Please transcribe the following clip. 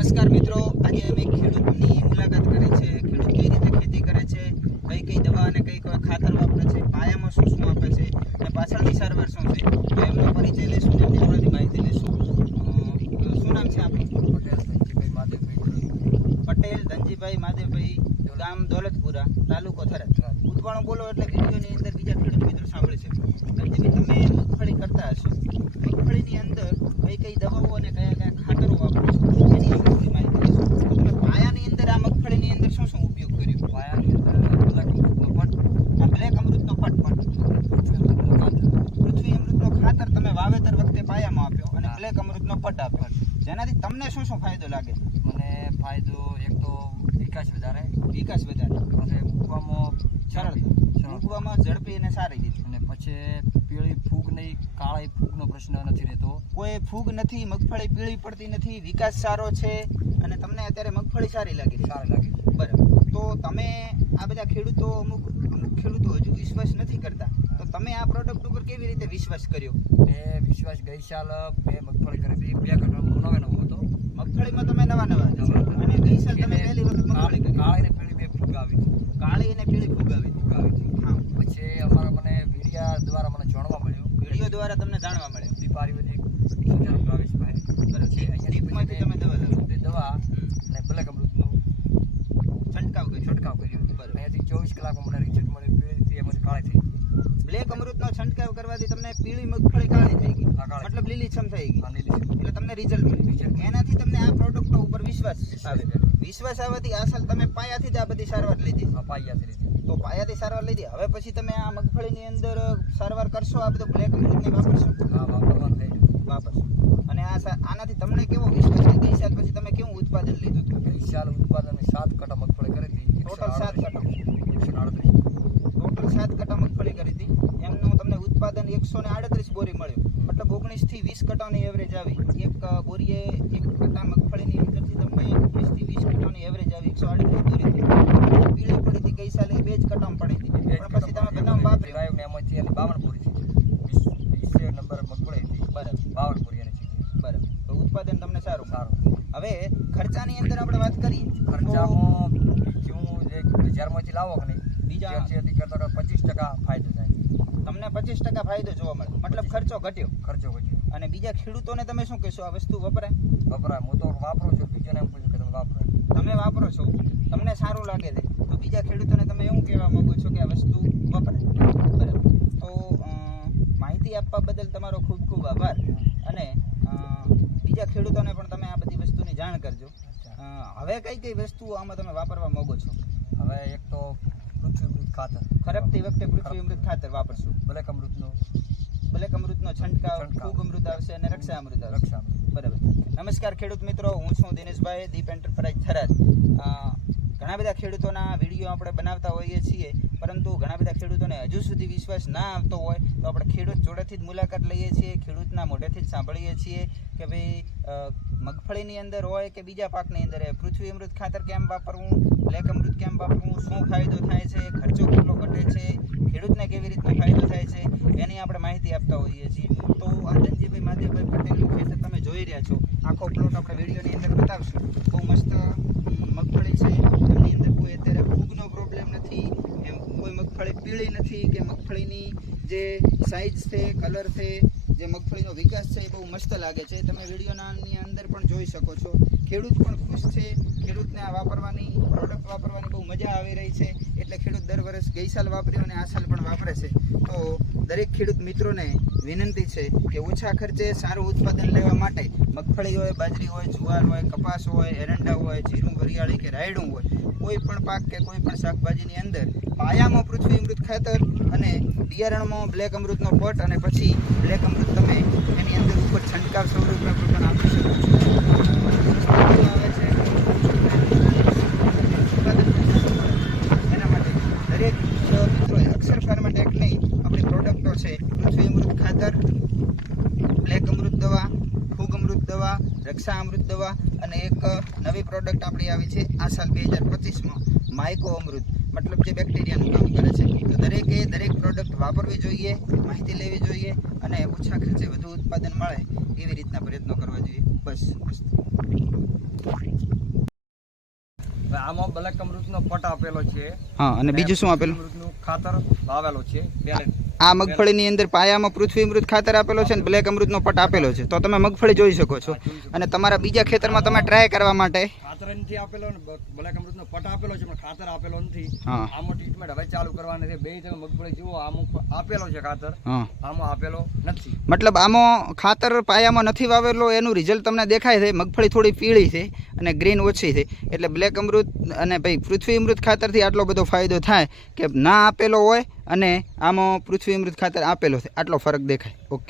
નમસ્કાર મિત્રો. આજે અમે ખેડૂતની મુલાકાત કરી છે. ખેડૂત કઈ રીતે ખેતી કરે છે કઈ કઈ દવા અને કઈ કઈ ખાતર વાપરે છે પાયામાં શું શું આપે છે અને પાછળની સારવાર શું છે તો એમનો પરિચય લઈશું અને એમની માહિતી લઈશું. અ, શું નામ છે આપણું પટેલ ધનજીભાઈ મહાદેવભાઈ ગામ દોલતપુરા તાલુકો થરાદ. ઉદવાણું બોલો એટલે વિડીયોની અંદર બીજા ખેડૂત મિત્રો સાંભળે છે. તમે મગફળી કરતા હશો. મગફળીની અંદર કઈ કઈ દવાઓ અને કયા કયા ખાતરો વાપરો છો? એની થોડી માહિતી તમે પાયાની અંદર આ મગફળીની અંદર શું શું ઉપયોગ કર્યો? પાયાની આ બ્લેક અમૃતનો ફટ પૃથ્વી અમૃતનો ખાતર તમે વાવેતર વખતે પાયામાં આપ્યો અને બ્લેક અમૃતનો પટ આપ્યો. જેનાથી તમને શું શું ફાયદો લાગે? મને ફાયદો એક તો વિકાસ વધારે. વિકાસ વધારે. અને ઉગવામાં સરળ સરળ. ઉગવામાં ઝડપી અને સારી રીતે અને પછી પીળી ફૂગ નહીં કાળા ફૂગનો પ્રશ્ન નથી રહેતો. કોઈ ફૂગ નથી મગફળી પીળી પડતી નથી વિકાસ સારો છે અને તમને અત્યારે મગફળી સારી લાગી સારી લાગે બરાબર. તો તમે આ બધા ખેડૂતો અમુક અમુક ખેડૂતો હજુ વિશ્વાસ નથી કરતા. તો તમે આ પ્રોડક્ટ ઉપર કેવી રીતે વિશ્વાસ કર્યો? મેં વિશ્વાસ ગઈ સાલ મેં મગફળી કરી હતી બે કટો નવે નવો હતો. મગફળીમાં તમે નવા નવા. અને ગઈ સાલ તમે પહેલી વખત મગફળી કાળી ને પીળી બે ફૂગ આવી કાળી અને પીળી ફૂગ આવી હતી હા પછી અમારા મને વીડિયા દ્વારા મને જાણવા મળ્યું. વીડિયો દ્વારા તમને જાણવા મળ્યું. બી આયુર્વેદિક સુંદર પ્રવેશભાઈ બરાબર છે તમે દવા લાવો તે દવા અને બ્લેક અમૃતનું છંટકાવ કર્યો. છંટકાવ કર્યો. બરાબર. અહીંયાથી ચોવીસ કલાકમાં મને રિઝલ્ટ મળ્યું. પીળીથી એમાંથી કાળી થઈ બ્લેક અમૃતનો છંટકાવ કરવાથી તમને પીળી મગફળી કાળી થઈ ગઈ. મતલબ લીલીછમ થઈ ગઈ. એટલે તમને રિઝલ્ટ મળી. એનાથી તમને આ પ્રોડક્ટ ઉપર વિશ્વાસ. આવે. વિશ્વાસ આવવાથી આ સાલ તમે પાયાથી જ આ બધી સારવાર લીધી. પાયાથી લીધી. તો પાયાથી સારવાર લીધી. હવે પછી તમે આ મગફળીની અંદર સારવાર કરશો આ બધું બ્લેક અમૃતને વાપરશો? હા વાપરવાનું વાપરશો. અને આ આનાથી તમને કેવો વિશ્વાસ ગઈ સાલ પછી તમે કેવું ઉત્પાદન લીધું હતું? ગઈ સાલ ઉત્પાદનની સાત કટા મગફળી કરી હતી Total સાત કટા. એકસો આડત્રીસ ટોટલ સાત કટા મગફળી કરી હતી. એમનું તમને ઉત્પાદન એકસો ને આડત્રીસ બોરી મળ્યું. મતલબ ઓગણીસથી વીસ કટાની એવરેજ આવી. એક બોરીએ એક કટા મગફળીની અંદરથી તમને ઓગણીસથી વીસ કટાની એવરેજ આવી. એકસો આડત્રીસ બોરી પીળી પડી હતી ગઈ સાલે બે જ કટામ પડી હતી. પણ પછી તમે કટા વાપરી વાયુ ને એમાંથી એની બાવન પૂરી થઈ વીસ નંબર મગફળી હતી. બરાબર. બાવન પૂરી એની બરાબર. તો ઉત્પાદન તમને સારું સારું હવે ખર્ચાની અંદર આપણે વાત કરીએ. ખર્ચામાં બીજું જે બજારમાંથી લાવો કે નહીં? બીજા ત્યાંથી કરતા પચીસ ટકા ફાયદો થાય. તમને પચીસ ટકા ફાયદો જોવા મળે. મતલબ ખર્ચો ઘટ્યો. ખર્ચો ઘટ્યો. અને બીજા ખેડૂતોને તમે શું કહેશો? આ વસ્તુ વપરાય? વપરાય. હું તો વાપરું છું. બીજાને એમ પૂછ્યું કે તમે વાપરો. તમે વાપરો છો. તમને સારું લાગે છે. તો બીજા ખેડૂતોને તમે એવું કહેવા માંગો છો કે આ વસ્તુ વપરાય. બરાબર. તો માહિતી આપવા બદલ તમારો ખૂબ ખૂબ આભાર. અને બીજા ખેડૂતોને પણ તમે આ બધી વસ્તુની જાણ કરજો. હવે કઈ કઈ વસ્તુઓ આમાં તમે વાપરવા માંગો છો? હવે એક તો પૃથ્વી અમૃત ખાતર. ખરકતી વખતે પૃથ્વી અમૃત ખાતર વાપરશું. બ્લેક અમૃતનું. બ્લેક અમૃતનો છંટકાવ ખૂબ ફૂગ અમૃત આવશે અને રક્ષા અમૃત આવશે. રક્ષા બરાબર. નમસ્કાર ખેડૂત મિત્રો હું છું દિનેશભાઈ દીપ એન્ટરપ્રાઇઝ થરાદ. ઘણા બધા ખેડૂતોના વીડિયો આપણે બનાવતા હોઈએ છીએ, પરંતુ ઘણા બધા ખેડૂતોને હજુ સુધી વિશ્વાસ ના આવતો હોય, તો આપણે ખેડૂત જોડેથી જ મુલાકાત લઈએ છીએ, ખેડૂતના મોઢેથી જ સાંભળીએ છીએ કે ભાઈ મગફળીની અંદર હોય કે બીજા પાકની અંદર પૃથ્વી અમૃત ખાતર કેમ વાપરવું, બ્લેક અમૃત કેમ વાપરવું, શું ફાયદો થાય છે, ખર્ચો કેટલો ઘટે છે, ખેડૂતને કેવી રીતનો ફાયદો થાય છે, એની આપણે માહિતી આપતા હોઈએ છીએ. તો આ ધનજીભાઈ માધવભાઈ પટેલનું ખેતર તમે જોઈ રહ્યા છો. આખો પ્લોટ આપણે વિડીયોની અંદર બતાવશું. બહુ મસ્ત અમ, મગફળી છે એની અંદર કોઈ અત્યારે નથી, એમ કોઈ મગફળી પીળી નથી કે મગફળીની જે સાઇઝ છે કલર છે, જે મગફળીનો વિકાસ છે એ બહુ મસ્ત લાગે છે. તમે વિડીયોની અંદર પણ જોઈ શકો છો. ખેડૂત પણ ખુશ છે. ખેડૂતને આ વાપરવાની પ્રોડક્ટ વાપરવાની બહુ મજા આવી રહી છે. એટલે ખેડૂત દર વર્ષ ગઈ સાલ વાપર્યું અને આ સાલ પણ વાપરે છે. તો દરેક ખેડૂત મિત્રોને વિનંતી છે કે ઓછા ખર્ચે સારું ઉત્પાદન લેવા માટે મગફળી હોય, બાજરી હોય, જુવાર હોય, કપાસ હોય, એરંડા હોય, જીરું, વરિયાળી કે રાયડું હોય, કોઈ પણ પાક કે કોઈ પણ શાકભાજીની અંદર પાયામાં પૃથ્વી અમૃત ખાતર અને બિયારણમાં બ્લેક અમૃતનો પટ અને પછી બ્લેક અમૃત તમે એની અંદર ઉપર છંટકાવ સ્વરૂપે પણ આપી શકો છો આવે છે ઉત્પાદન એના માટે દરેક મિત્રોએ અક્ષર ફાર્માટેકની આપણી પ્રોડક્ટો છે પૃથ્વી અમૃત ખાતર બ્લેક અમૃત દવા ફૂગ અમૃત દવા રક્ષા અમૃત દવા અને એક નવી પ્રોડક્ટ આપણી આવી છે આ સાલ બે હજાર પચીસમાં માઇકો અમૃત. મતલબ જે બેક્ટેરિયાનું કામ કરે છે. તો દરેકે દરેક પ્રોડક્ટ વાપરવી જોઈએ માહિતી લેવી જોઈએ અને ઓછા ખર્ચે વધુ ઉત્પાદન મળે એવી રીતના પ્રયત્નો કરવા જોઈએ. બસ આમાં બ્લેક અમૃતનો પટ આપેલો છે. હા અને બીજું શું આપેલું? અમૃતનું ખાતર વાવેલો છે પહેલે આ મગફળીની અંદર પાયામાં પૃથ્વી અમૃત ખાતર આપેલો છે અને બ્લેક અમૃતનો પટ આપેલો છે. તો તમે મગફળી જોઈ શકો છો. અને તમારા બીજા ખેતરમાં તમે ટ્રાય કરવા માટે ખાતર નથી આપેલો ને બ્લેક અમૃતનો પટ આપેલો છે પણ ખાતર આપેલો નથી. આમાં ટ્રીટમેન્ટ હવે ચાલુ કરવાની છે. બે તમે મગફળી જુઓ આમાં આપેલો છે ખાતર. આમાં આપેલો નથી. મતલબ આમાં ખાતર પાયામાં નથી વાવેલો એનું રિઝલ્ટ તમને દેખાય છે. મગફળી થોડી પીળી છે અને ગ્રીન ઓછી છે. એટલે બ્લેક અમૃત અને ભાઈ પૃથ્વી અમૃત ખાતરથી આટલો બધો ફાયદો થાય કે ના આપેલો હોય અને આમાં પૃથ્વી અમૃત ખાતર આપેલો છે. આટલો ફરક દેખાય. ઓકે